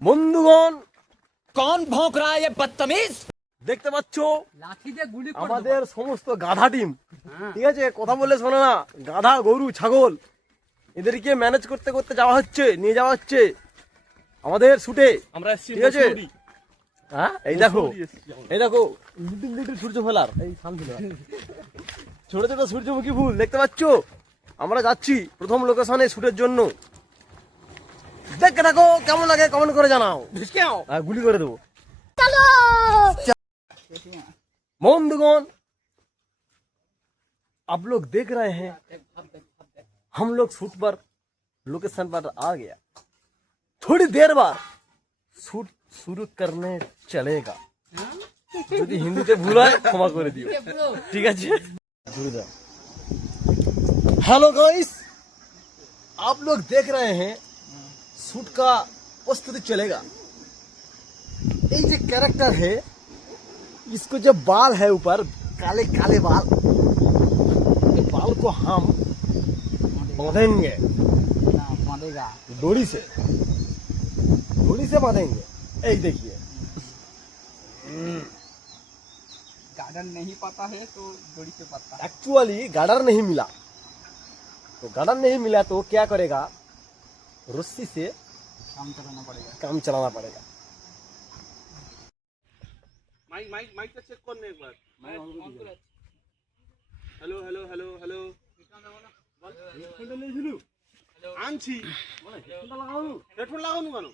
বন্ধুগণ, कौन भौंक रहा है ये बदतमीज? দেখতে পাচ্ছ লাঠি দিয়ে গুলি করে আমাদের সমস্ত গাধা টিম, ঠিক আছে, কথা বলে শোনো না, গাধা গরু ছাগল এদেরকে ম্যানেজ করতে করতে যাওয়া হচ্ছে, নিয়ে যাওয়া হচ্ছে আমাদের শুটে। আমরা ঠিক আছে, হ্যাঁ এই দেখো লিটল লিটল সূর্য ফেলার এই সামনে ছোট ছোট সূর্যমুখী ফুল দেখতে পাচ্ছ। আমরা যাচ্ছি প্রথম লোকেশনে শুটের জন্য। দেখতে থাকো, কেমন লাগে কমেন্ট করে জানাও। হ্যাঁ, গুলি করে দেবো। बंधुगण, आप लोग देख रहे हैं हम लोग शूट पर लोकेशन पर आ गया। थोड़ी देर बाद शूट शुरू करने चलेगा। यदि हिंदी से भूला है क्षमा कर दियो, ठीक है जी। हेलो गाइस, आप लोग देख रहे हैं शूट का प्रस्तुति चलेगा। ये जो कैरेक्टर है, इसको जो बाल है ऊपर काले काले बाल, ये बाल को हम बांधेंगे बांधेगा डोरी से बांधेंगे। एक देखिए, गार्डन नहीं पता है तो डोरी से पता। एक्चुअली गार्डर नहीं मिला, तो गार्डर नहीं मिला तो क्या करेगा, रस्सी से काम चलाना पड़ेगा। माइक चेक करने एक बार। Hello hello hello hello headphone নিয়েছিল আনছি হেডফোন লাগানো কেন?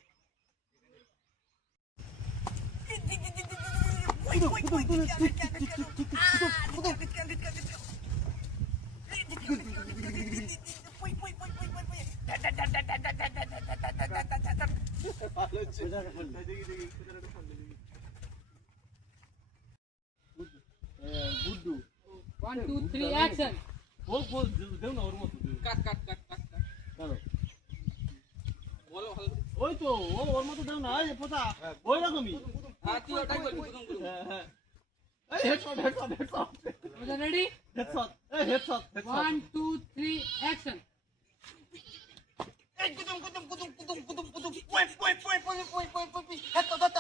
গুড্ডু 1 2 3 অ্যাকশন বল বল দেও না ওর মতো কাট কাট কাট কাট কেন বলো ভালো ওই তো ওর মতো দেও না, এই পোতা ওই রকমই। হ্যাঁ তুই ওটাই বলবি প্রথম হ্যাঁ এই হেডশট আমরা রেডি হেডশট এই হেডশট 1 2 3 অ্যাকশন এই কুতুম পুই হেড তো দত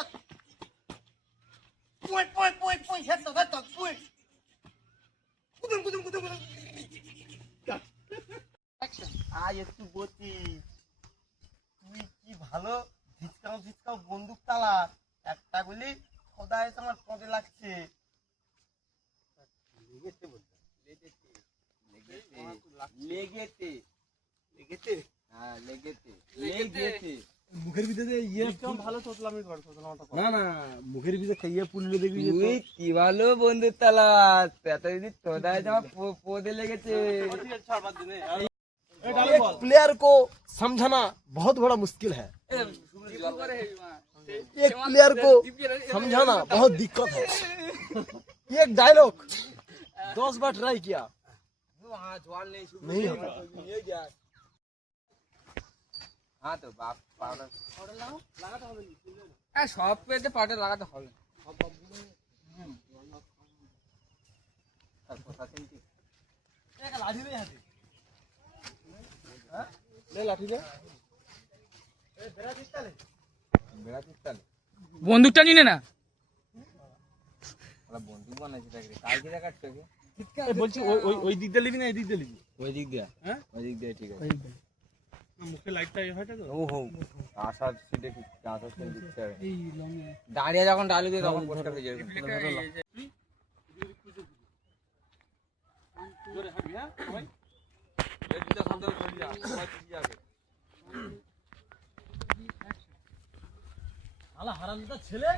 পুই হেড তো দত পুই কুতুম অ্যাকশন। আয় একটু বতি, তুই কি ভালো ঝিচকাও বন্দুক তালা, একটা গুলি খোদায় তোমার পদে লাগছে। লেগেতে মুখের ভিতরে ইয়ে ভালো চোতলামি কর না মুখের ভিতরে ইয়ে পুললে দেখবি যে তুই কি ভালো বন্ধু তালা, এত যদি তোদায় জামা পদে লেগেছে। एक प्लेयर को समझाना बहुत बड़ा मुश्किल है, एक प्लेयर को समझाना बहुत दिक्कत है। एक डायलॉग 10 बार ट्राई किया, नहीं होता। হ্যাঁ তো বাপ পাউডার লাগাতে হবে, হ্যাঁ সব পেতে পাউডার লাগাতে হবে। लाठी नहीं आती, ले लाठी ले, बेड़ा पिस्तल বন্দুকটা নিলে না বন্ধু বানাইছে তাকে কালকে দেখাচ্ছে বলছি ওই দিক দিয়ে লিবি না এই দিক দিয়ে লিবি? ওই দিক দিয়ে, হ্যাঁ ওই দিক দিয়ে ঠিক আছে। মুখে লাইটটা এই হয়টা তো ও হো আসার সিটে আসার সিটে দিচ্ছে এই লং দাঁড়িয়ে যখন ডালু দিয়ে তখন পরিষ্কার হয়ে যাবে। জোরে হাঁটবি, হ্যাঁ সবাই শালা হারামজাদা ছেলে,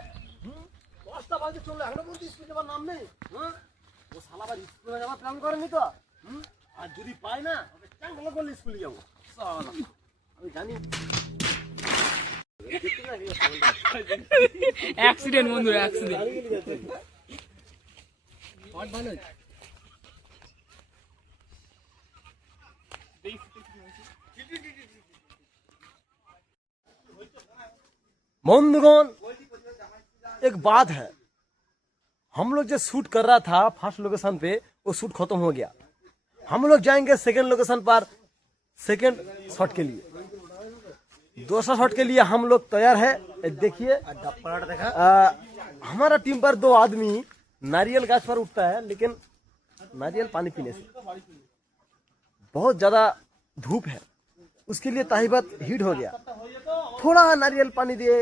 10টা বাজে চলে এখনো পর্যন্ত স্কুলে যাবার নাম নেই। হ্যাঁ, ও শালা আবার স্কুলে যাওয়ার প্ল্যান করেনি তো। আর যদি পাই না ওকে চাঙ্গলা করলে স্কুলে যাবো। শালা আমি জানি অ্যাক্সিডেন্ট বন্ধু অ্যাক্সিডেন্ট হট ভালো बंधुगण, एक बात है, हम लोग जो शूट कर रहा था फर्स्ट लोकेशन पे, वो शूट खत्म हो गया। हम लोग जाएंगे सेकंड लोकेशन पर सेकंड शॉट के लिए। दूसरा शॉट के लिए हम लोग तैयार है। देखिए हमारा टीम पर 2 आदमी नारियल गाछ पर उठता है, लेकिन नारियल पानी पीने से बहुत ज्यादा धूप है, उसके लिए ताहिबत हीट हो गया। थोड़ा नारियल पानी दिए।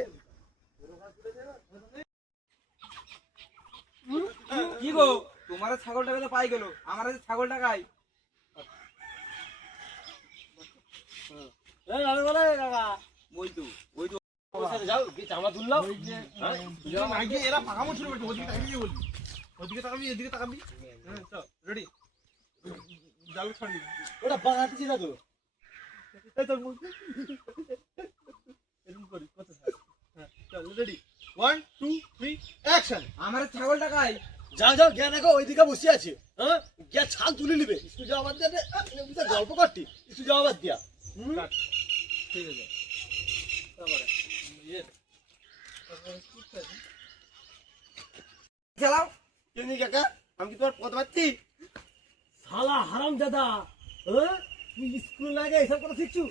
কি গো তোমার ছাগলটাকে তো পাই গেল, আমার ছাগলটা খাই। ওই তো যাও চামড়া তুললাম। এরা পাকামো ছিল, ওদিকে তাকাবি, বলবি ওদিকে তাকাবি, এদিকে তাকাবি। রেডি, জাল ছাড়বি। ওটা বাগাতে ছিল তো। এই তোর মুখ এরকম করি কত। হ্যাঁ চল রেডি, 1 2 3 অ্যাকশন। আমার ছাগলটা খাই। যাও যাও গিয়া দেখো ওইদিকে বসে আছে, হ্যাঁ গিয়া ছাল তুলে নিবে। একটু যাওয়ার দিয়ে গল্প করতি, একটু যাওয়ার দিয়া। ঠিক আছে, তারপরে খেলাও কেনি কাকা, আমি কি তোমার পদ পাচ্ছি? শালা হারামজাদা, হ্যাঁ তুই স্কুল লাগে এসব কথা শিখছু?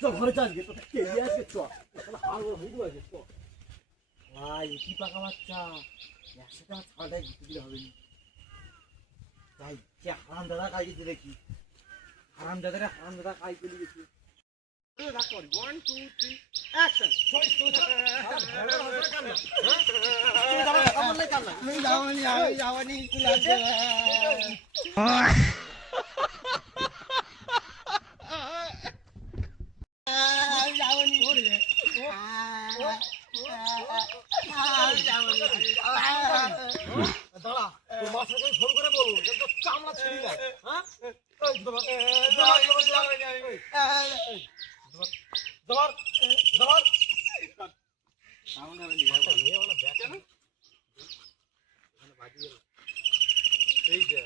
চল ঘরে চাল গে, তোকে কে দিয়ে আসবে? চল শালা হাল হয়ে গেছে। চল ভাই কি পাকা বাচ্চা, একসাথে আমার ছালটাই ঘুরতে দিলে হবে না। তাই কে হারামজাদা কাজ গেছে দেখি, হারামজাদা কাজ চলে গেছে। 1 2 3 অ্যাকশন। দাঁড়া, তোর মাস্টারকে ফোন করে বলবো যেন তোর চামড়া ছিঁড়ি না। হ্যাঁ এই যে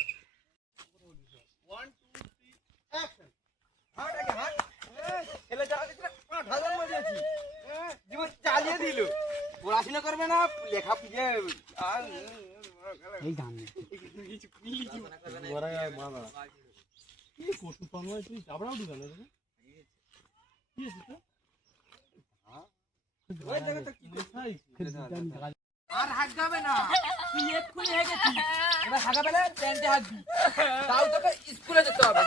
1 2 3 অ্যাকশন। খেলে যাওয়া দিচ্ছে 5000 মজেছি। জীবন চালিয়ে দিল। পড়াশোনা করবে না, লেখা পিছে এই জান কি কসু পাঙ্গা, তুই জাবড়াও দিল না রে? কি আছে তো? ওই জায়গা তো কি দেখাই আর হাগাবে না, তুই এক্ষুনি হেগেছিস। এবার হাগাবেলে প্যান্টে হাগবি, তাও তোকে স্কুলে যেতে হবে।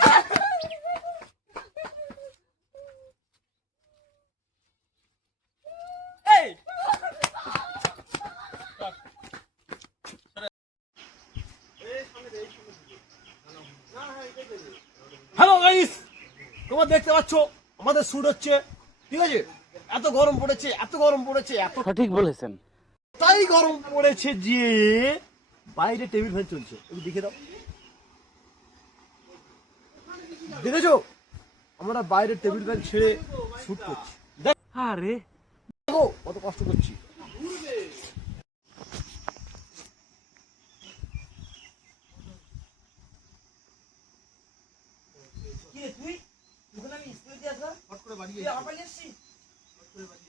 এই হ্যালো গাইস, তোমরা দেখতে পাচ্ছ আমাদের শুট হচ্ছে, ঠিক আছে? এত গরম পড়েছে, এত গরম পড়েছে, এত সঠিক বলেছেন। তাই গরম পড়েছে যে বাইরে টেবিল ফ্যান চলছে। একটু দেখে দাও, দেখেছো? আমরা বাইরে টেবিল ফ্যান ছেড়ে শুট করছি। আরে দেখো কত কষ্ট করছি। কি রে তুই? তোকে আমি স্কুলে দিয়ে আসলাম, ফট করে বাড়ি তুই আমার বাড়ি আসছিস? ফট করে বাড়ি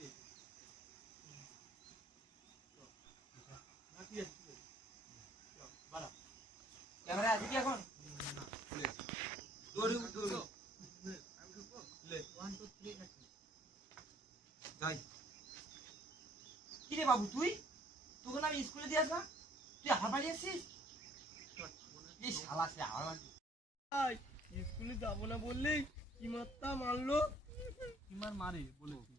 ক্যামেরা আছে কি এখন? দৌড়ি দৌড়ি কি রে বাবু তুই? তোকে না আমি স্কুলে দিয়ে আসলাম, তুই আমার বাড়ি আসছিস? এই শালা সে আমার বাড়ি। স্কুলে যাবো না বললেই কি মাত্রা মারলো। কি মারে বলেছি?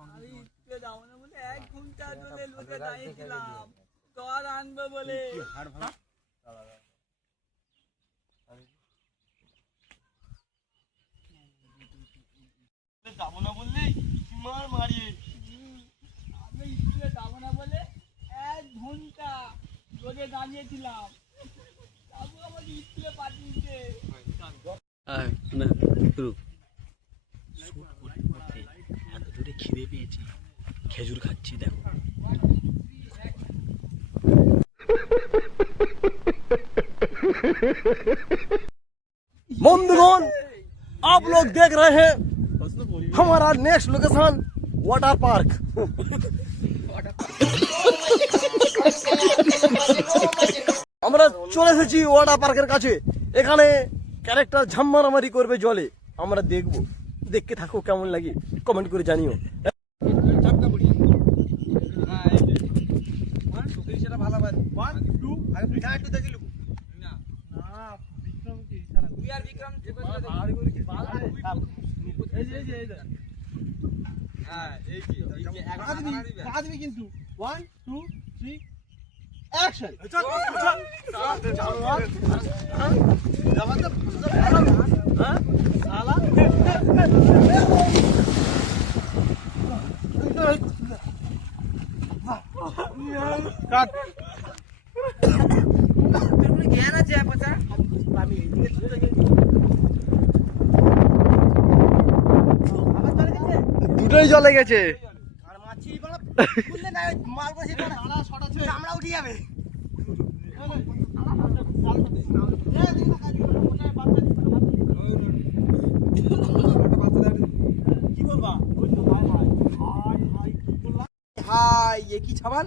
আমি স্কুলে যাবো না বলে 1 ঘন্টা ধরে লোকে দাঁড়িয়েছিলাম, তোর আনবে বলে। যাবো না বললেই কি মারিয়ে। আমি স্কুলে যাবো না বলে 1 ঘন্টা লোকে দাঁড়িয়েছিলাম, তারপর আমাকে স্কুলে পাঠিয়েছে। এত জোরে খিদে পেয়েছি, খেজুর খাচ্ছি। দেখো बंधुगण, आप लोग देख रहे हैं हमारा नेक्स्ट लोकेशन वाटर पार्क। আমরা চলে এসেছি ওয়াটার পার্কের কাছে। এখানে ক্যারেক্টার ঝাম্মারামারি করবে জলে, আমরা দেখব। দেখতে থাকো, কেমন লাগে কমেন্ট করে জানিও। চাপটা পড়ি হ্যাঁ এই যে তোকে সেটা ভালো বাদ 1 2 আগে বিনা একটু দেখি লুকু না না বিক্রম কি ইশারা তুই আর বিক্রম যে বাড়ি করে কি এই যে হ্যাঁ এই কি টাকা দিবি কিন্তু 1 2 3 অ্যাকশন কাট তোর জ্ঞান আছে পচা দুটোই জলে গেছে। আর মাছি বড় খুললে না মাল বসে না চামড়া উঠে যাবে কি বলবা হাই এ কি ছাবান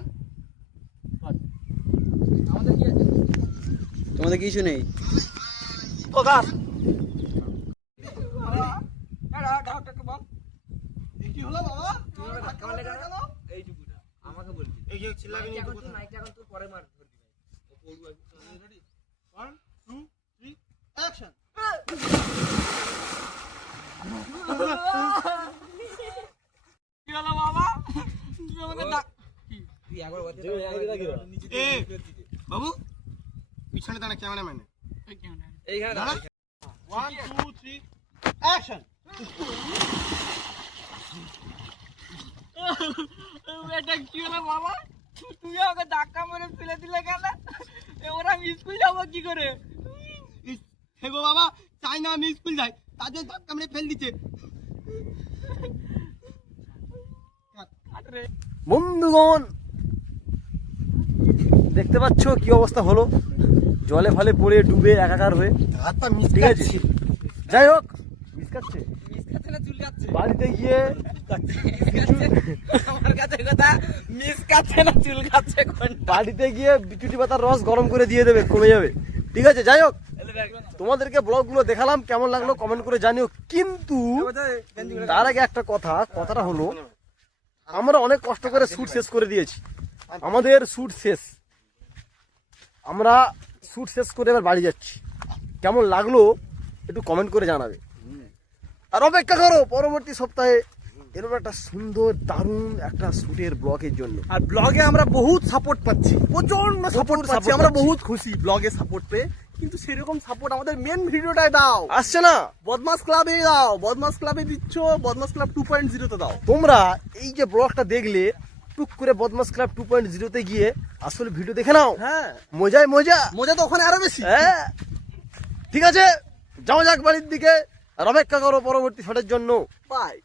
আমাদের কি আছে তোমাদের কিছু নেই ও গাছ ডাক্তারকে বল কি হলো বাবা ধাক্কা মারলে কেন এইটুকুটা আমাকে বলবি এই যে চিল্লাবি নি এখন তুই মাইকটা এখন তুই পরে মার ধরবি ও পড়ু রেডি 1 2 3 অ্যাকশন কি হলো বাবা তুই আমাকে তুই একবার এ বাবু পিছনে দাঁড়া ক্যামেরাম্যান এইখানে 1 2 3 অ্যাকশন এটা কি হলো বাবা তুই আমাকে ধাক্কা মেরে ফেলে দিলে কেন এবার আমি স্কুল যাবো কি করে হেগো বাবা চাই না আমি স্কুল যাই তাদের ধাক্কা মেরে ফেল দিচ্ছে বন্ধুগণ দেখতে পাচ্ছ কি অবস্থা হলো, জলে ফলে পড়ে ডুবে একাকার হয়ে। হাতটা ঠিক আছে, যাই হোক মিসকাচ্ছে মিস কাছে না চুল কাচ্ছে বাড়িতে গিয়ে আমার কাছে কথা মিস কাচ্ছে না চুল কাচ্ছে কোনটা বাড়িতে গিয়ে বিচুটি পাতার রস গরম করে দিয়ে দেবে, কমে যাবে। ঠিক আছে, যাই হোক তোমাদেরকে ব্লগগুলো দেখালাম, কেমন লাগলো কমেন্ট করে জানিও। কিন্তু তার আগে একটা কথাটা হলো আমরা অনেক কষ্ট করে শুট শেষ করে দিয়েছি, আমাদের শুট শেষ, আমরা শুট শেষ করে এবার বাড়ি যাচ্ছি। কেমন লাগলো একটু কমেন্ট করে জানাবে, আর অপেক্ষা করো পরবর্তী সপ্তাহে এরকম একটা সুন্দর দারুণ একটা শুটের ব্লগের জন্য। আর ব্লগে আমরা বহুত সাপোর্ট পাচ্ছি, প্রচন্ড সাপোর্ট পাচ্ছি, support আমরা পাচ্ছি। বহুত খুশি ব্লগে সাপোর্ট পেয়ে। কিন্তু সেরকম সাপোর্ট আমাদের মেন ভিডিওটাই দাও, আসছে না, বদমাস ক্লাবে দাও, বদমাস ক্লাবে দিচ্ছ, বদমাস ক্লাব 2.0 তে দাও। তোমরা এই যে ব্লগটা দেখলে টুক করে বদমাস ক্লাব 2.0 তে গিয়ে আসলে ভিডিও দেখে নাও, হ্যাঁ মজাই মজা। মজা তো ওখানে আরো বেশি। হ্যাঁ ঠিক আছে, যাও যাক বাড়ির দিকে, আর অপেক্ষা করো পরবর্তী শটের জন্য। বাই।